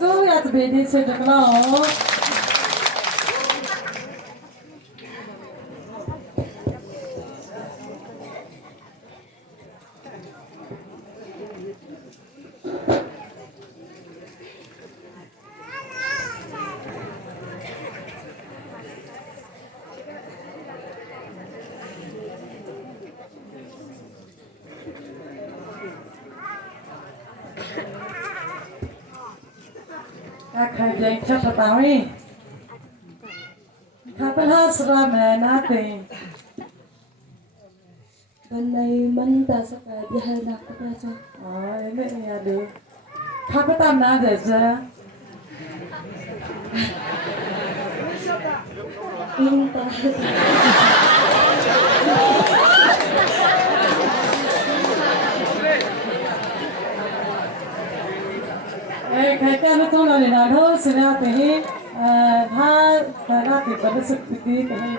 So we have to be this with the glow. Các khách dành cho bà tao đi. Các bạn hát sửa mẹ nát tình. Bên này mình ta sẽ phải đi hay là có ta cho. Em biết nghe được. Các bạn tao nát để giờ. In ta. Khách cái nó thôi là để nào thôi, xin ra thì tha ra thì vẫn sự tí cái này.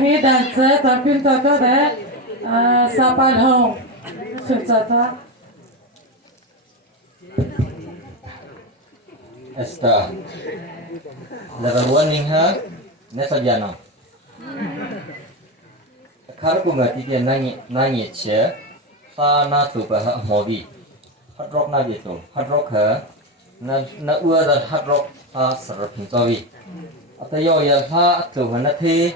he dancer tapi toto deh sapal hong sucata Esta Lagaruan ningha Nesa jana Karku ngati dia nangi che Sa na tu bah mobi Hard rock na gitu Hard rock ha Na ua da hard rock Ha serapin tawi Atau yo ya ha tu na thi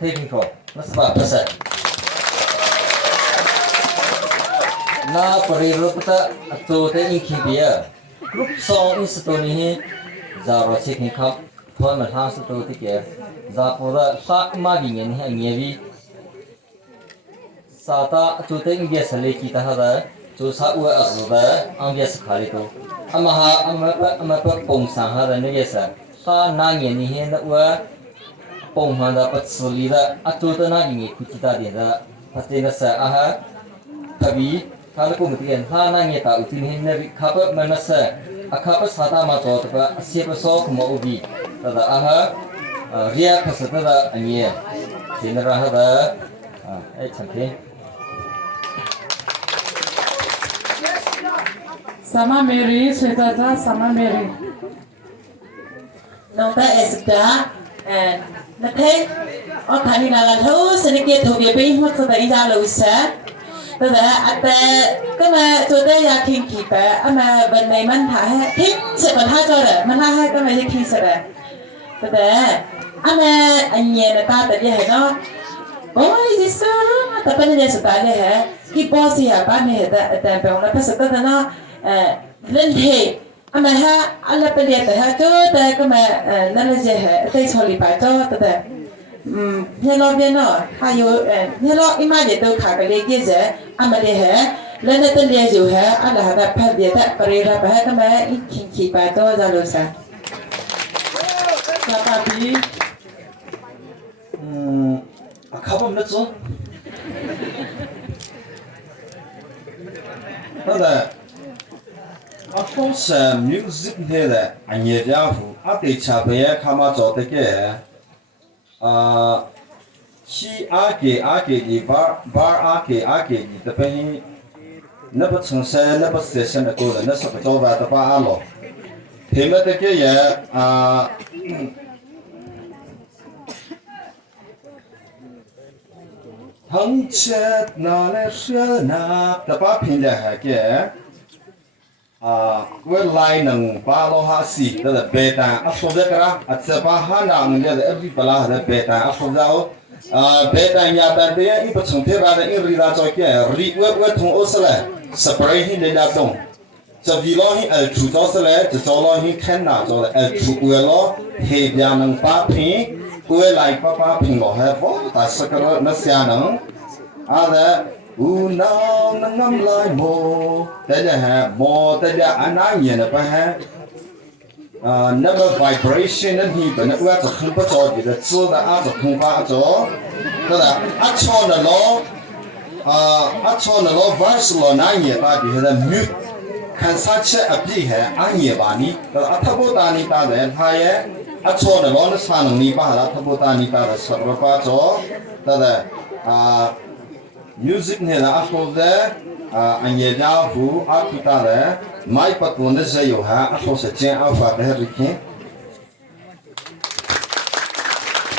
ping rock Na sebab pasal Na perirupta atau te inki dia Group song is to ni Zaro chicken cup Thon ma tha su to ti ke Za pura sa ma gi ngen ha ngevi Sa ta tu te inge sale ki ta ha tu sa u a su da ang ya sa khali to ama pa pong sa ha da ne sa sa na nge ni he na u pong ha da pat su li da atu ta na gi nge ku ti ta de da pate na sa a ha thabi Kalau aku mungkin hana nyata utin hinna kapa manasa akapa sata ma to ta siapa so kuma ubi tada aha ria pasata da anye jenera hada champe sama Mary sucata sama Mary nota esda nate o khani nala tho sedikit hobi pe hot sa dai ja lo sa tada ate kama toda ya king kita ama benai man tha hai king se ba tha cho da man tha hai kama ye king se da tada ama anye na ta ta ye hai no boy jisu ta pa ne se ta le hai ki boss ya ba ne da ta pe ona pa se ta na len he ama ha ala pe le ta ha cho ta kama na le je hai tai choli ba cho tada Hello Vietnam 还有Hello 伊玛的都卡个嘞个是阿么的嘿那那的嘞就嘿阿拉的拍别的不然啦不嘿他们一天天把多少路上 siapa bi Akapa mnatso Nada Akon sa music ne da anye ja hu ate cha be khama jo te ke chi ake di bar ake di te pe ni na pa chung sa na pa se sa na ko na sa pa to ba ta pa a lo he ma te ke ya hang chet na le sha na ta pa phin da ha ke we lai nang pa lo ha si da beta a so da kara a tsa pa ha na ng da every pala da beta a so da o beta nya ba de i pa chung the ra da i ri da cho ke ri we thong o sa la spray hi le da dong so vi lo hi al tru to sa la to lo hi khan na to al tru we lo he bya nang pa phi we lai pa phi lo ha bo ta sa ka na sia nang a da u nào nang ngam lai mo ta da ha mo ta da anai ye na pa ha number vibration and he but na to khun pa cho di da chu da a to khun pa cho ta da a cho na lo verse lo na ye ba di da mute kan sa che a pi ha a ye ba ni ta a tha bo ta ni ta da ha ye a cho na lo na sa nang ni ba la tha bo ta ni ta da sa ro pa cho ta da music ne la after that anye ja hu a kita da mai pat won se yo ha a so se chen alpha de rikin